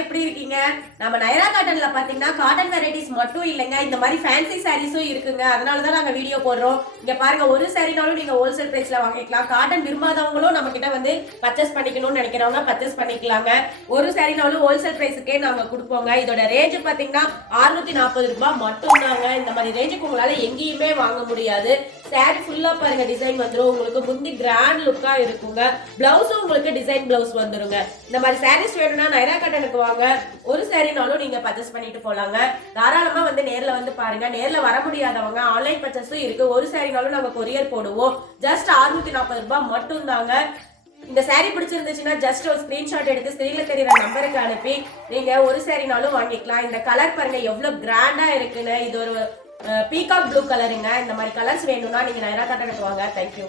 எல்லாரும் எப்படி இருக்கீங்க? நம்ம நைரா காட்டன்ல பாத்தீங்கன்னா காட்டன் வெரைட்டிஸ் மட்டும் இல்லைங்க, இந்த மாதிரி ஃபேன்சி சாரீஸும் இருக்குங்க. அதனால தான் நாங்க வீடியோ போடுறோம். இங்க பாருங்க, ஒரு சாரினாலும் நீங்க ஹோல்சேல் பிரைஸ்ல வாங்கிக்கலாம். காட்டன் விரும்பாதவங்களும் நம்ம கிட்ட வந்து பர்ச்சேஸ் பண்ணிக்கணும்னு நினைக்கிறவங்க பர்ச்சேஸ் பண்ணிக்கலாங்க. ஒரு சாரினாலும் ஹோல்சேல் பிரைஸுக்கே நாங்க கொடுப்போங்க. இதோட ரேஞ்ச் பாத்தீங்கன்னா 640 ரூபாய் மட்டும் தாங்க. இந்த மாதிரி ரேஞ்சுக்கு உங்களால எங்கேயுமே வாங்க முடியாது. சாரி ஃபுல்லா பாருங்க டிசைன் வந்துடும். உங்களுக்கு முந்தி கிராண்ட் லுக்கா இருக்குங்க. பிளவுஸும் உங்களுக்கு டிசைன் பிளவுஸ் வந்துருங்க. இந்த மாதிரி சாரீஸ் வேணும்னா நைரா காட்டனுக்கு வாங்க. ஒரு சாரினாலும் நீங்க பர்ச்சேஸ் பண்ணிட்டு போலாங்க. தாராளமா வந்து நேர்ல வந்து பாருங்க. நேர்ல வர முடியாதவங்க ஆன்லைன் பர்ச்சேஸும் இருக்கு. ஒரு சாரினாலும் நாங்க கொரியர் போடுவோம். ஜஸ்ட் 640 ரூபாய் மட்டும் தாங்க. இந்த சாரி பிடிச்சிருந்துச்சுன்னா ஜஸ்ட் ஒரு ஸ்கிரீன்ஷாட் எடுத்து ஸ்கிரீன்ல தெரியுற நம்பருக்கு அனுப்பி நீங்க ஒரு சாரினாலும் வாங்கிக்கலாம். இந்த கலர் பாருங்க எவ்வளவு கிராண்டா இருக்குன்னு. இது ஒரு பீகாக் ப்ளூ கலருங்க. இந்த மாதிரி கலர்ஸ் வேணும்னா நீங்க நைரா காட்டனுக்கு வாங்க. தேங்க்யூ.